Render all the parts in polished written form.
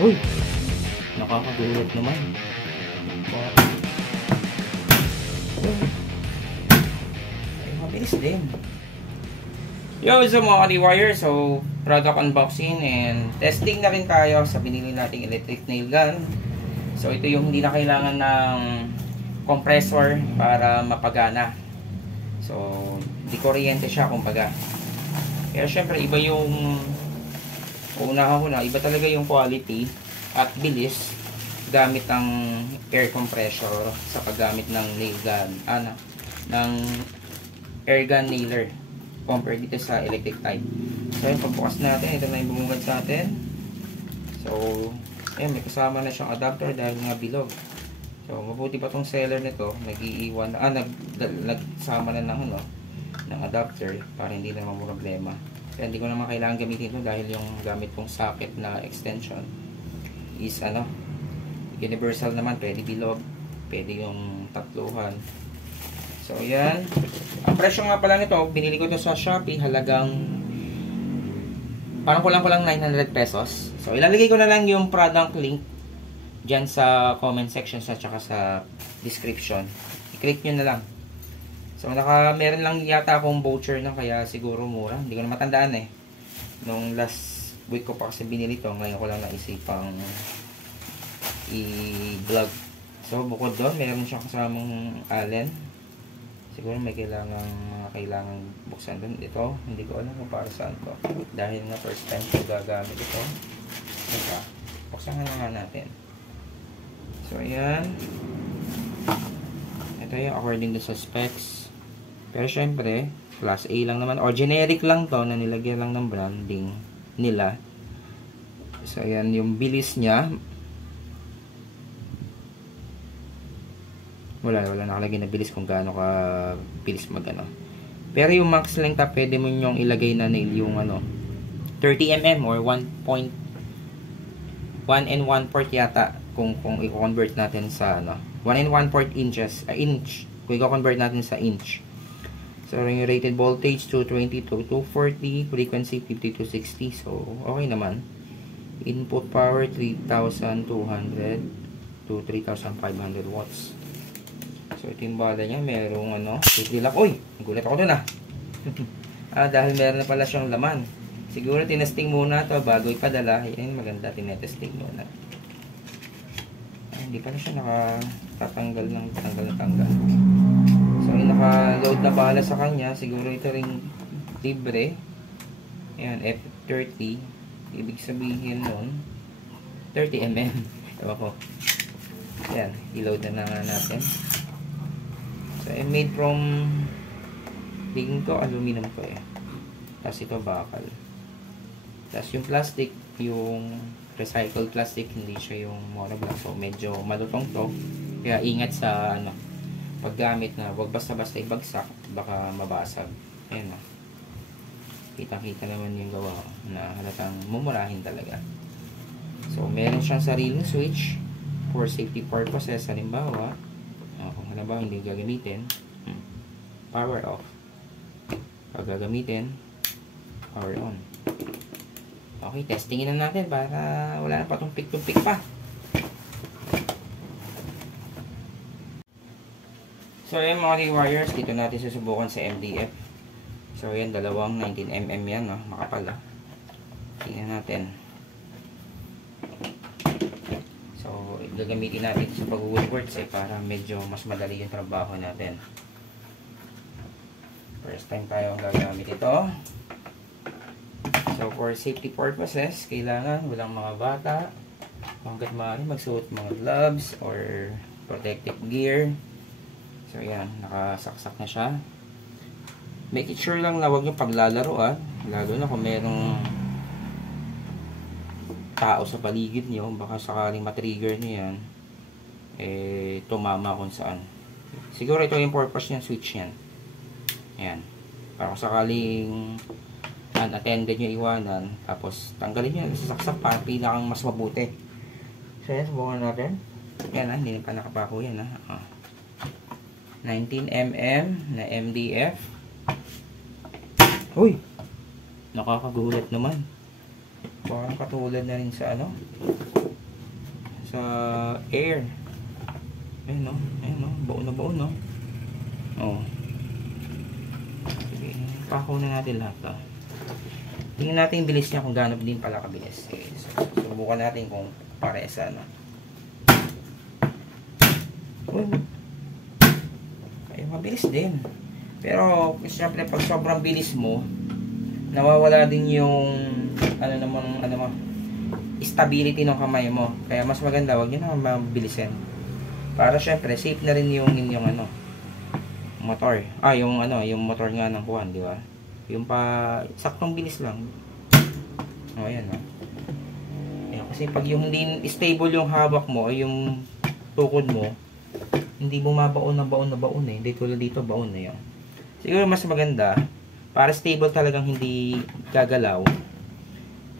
Uy! Nakakagulat naman. Ay, mabilis din. Yo, so mga ka-D-Wire, so product unboxing and testing na rin tayo sa binili nating electric nail gun. So ito yung hindi na kailangan ng compressor para mapagana. So di kuryente siya kumbaga. Kaya syempre iba yung una, iba talaga yung quality at bilis gamit ng air compressor sa paggamit ng nail gun, ng air gun nailer compared dito sa electric type. So yung pagbukas natin, ito na yung bumungad sa atin. So ayan, may kasama na siyang adapter dahil nga bilog. So mabuti pa tong seller nito, nag-iiwan nagsama na ng adapter para hindi na problema. Kaya hindi ko naman kailangan gamitin ito dahil yung gamit kong socket na extension is universal naman, pwede bilog, pwede yung tatluhan. So yan, ang presyo nga pala nito, binili ko ito sa Shopee, halagang parang kulang 900 pesos. So ilalagay ko na lang yung product link dyan sa comment section at saka sa description. I-click nyo na lang. So meron lang yata akong voucher na, kaya siguro mura. Hindi ko na matandaan eh. Nung last week ko pa kasi binili ito, ngayon ko lang naisipang i-vlog. So bukod doon, meron siyang kasamang allen. Siguro may kailangang buksan doon. Ito, hindi ko alam kung para saan to. Dahil nga first time ko gagamit ito. Buksan nga natin. So ayan. Ito yung according to sa specs. Pero syempre, class A lang naman. Or generic lang to na nilagyan lang ng branding nila. So ayan yung bilis niya. Wala nakalagay na bilis kung gaano ka bilis Pero yung max length pwede mo nyong ilagay na nail yung 30 mm or 1 and 1/4 yata kung i-convert natin sa 1 and 1/4 inches, inch. Kung i-convert natin sa inch. So yung rated voltage 220 to 240, frequency 50 to 60. So okay naman. Input power 3,200 to 3,500 watts. So ito yung bala niya, merong safety lock. Uy, nagulat ako dun dahil meron na pala siyang laman. Siguro tinesting muna to bago ipadala. Yan, maganda, tinetesting muna. Hindi pala siya nakatatanggal ng tanggal. So yung naka-load na bala sa kanya, siguro ito ring libre. Ayan, F30. Ibig sabihin nun 30 mm. Ewan ko. Ayan, i-load na natin. So, made from tingin ko aluminum to tapos ito bakal. Tapos yung plastic, yung recycled plastic, hindi siya yung monoblock. So medyo malutong to. Kaya ingat sa paggamit na wag basta-basta ibagsak, baka mabasag. Ayan Kita-kita naman yung gawa na halatang mumurahin talaga. So meron siyang sariling switch for safety purposes. Halimbawa, kung halimbawa hindi gagamitin, power off. Pag gagamitin, power on. Okay, testingin na natin para wala na patumpik-tumpik pa. So ayan mga D-Wires, dito natin susubukan sa MDF. So ayan, dalawang 19mm yan, makapal tingnan natin. So gagamitin natin sa pag-woodworks para medyo mas madali yung trabaho natin. First time tayo gagamit ito. So for safety purposes, kailangan walang mga bata, hanggat maaari magsuot mga gloves or protective gear. So yan, nakasaksak na siya. Make it sure lang na huwag nyo paglalaroan, lalo na kung merong tao sa paligid nyo, baka sakaling matrigger nyo yan, tumama kung saan. Siguro ito yung purpose niya, switch yan. Ayan, para kung sakaling unattended nyo iwanan, tapos tanggalin nyo, sasaksak para pinakang mas mabuti. So yan, subukan natin. Yan hindi pa nakapako yan 19mm na MDF. Uy! Nakakagulat naman. Parang katulad na rin sa ano, sa air. Ayun no, baon na baon no. Oh. Sige, pako na natin lahat to. Tingnan natin yung bilis niya kung gaano din pala kabilis. Sige, subukan natin kung parehas ano. Ay, mabilis din. Pero siyempre pag sobrang bilis mo, nawawala din yung stability ng kamay mo. Kaya mas maganda wag niyo na mabilisin. Para syempre safe na rin yung inyong motor. Yung motor nga ng kuwan, di ba? Yung saktong bilis lang. Ayan na. Ayan, kasi pag yung hindi stable yung hawak mo o yung tukod mo, hindi bumabaon na baon eh. Hindi tulad dito baon na yun. Siguro mas maganda, para stable talagang hindi gagalaw,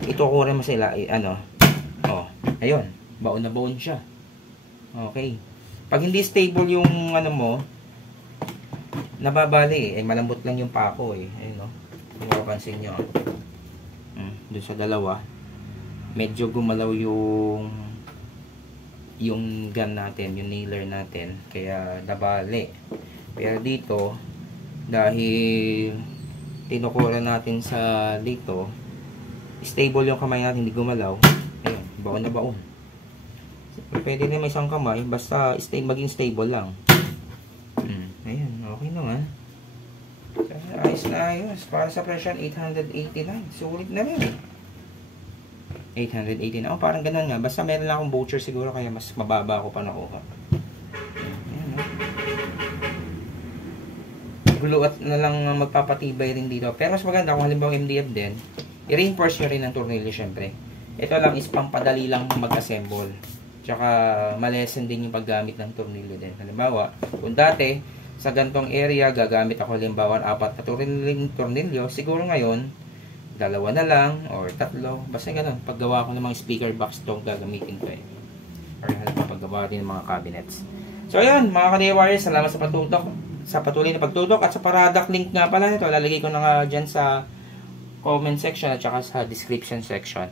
itukurin mo sila, ayun, baon na baon siya. Okay. Pag hindi stable yung mo, nababali eh. Malambot lang yung pako eh. Ayun kung mapapansin nyo. Doon sa dalawa, medyo gumalaw yung gun natin, yung nailer natin. Kaya nabali. Pero dito, dahil tinukuran natin sa dito, stable yung kamay natin, hindi gumalaw. Ayun, baon na baon. Pwede na may isang kamay, basta maging stable lang. Ayan, okay naman. Ayos na ayos. Para sa presyo 889. Sulit na rin. 889. Parang ganun nga. Basta meron lang akong voucher siguro, kaya mas mababa ako pa nakuha. Ayan, guluat na lang magpapatibay rin dito. Pero mas maganda kung halimbawa MDF din, i-reinforce nyo rin ng tornilyo syempre. Ito lang is pampadali lang mag-assemble. Tsaka malesen din yung paggamit ng tornilyo din. Halimbawa, kung dati sa gantong area gagamit ako halimbawa 4 na tornilyo, siguro ngayon 2 na lang or 3. Basta ganun. Paggawa ko ng mga speaker box to, gagamitin ko eh. Or paggawa din ng mga cabinets. So ayun, mga ka-DIYers, salamat sa patutok, sa patuloy na pagtutok, at sa product link nga pala nito, lalagay ko na nga dyan sa comment section at saka sa description section.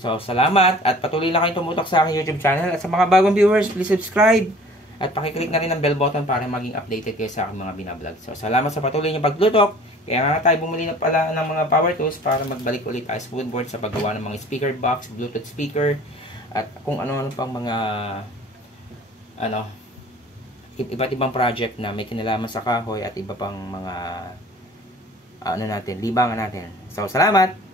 So, salamat at patuloy na kayong tumutok sa aking YouTube channel. At sa mga bagong viewers, please subscribe at pakiclick na rin ang bell button para maging updated kayo sa aking mga binablog. So, salamat sa patuloy niyong pagtutok. Kaya nga tayo bumili na pala ng mga power tools para magbalik ulit tayo sa woodboard sa paggawa ng mga speaker box, Bluetooth speaker, at kung ano-ano pang mga iba't ibang project na may kinalaman sa kahoy at iba pang mga libangan natin. So, salamat!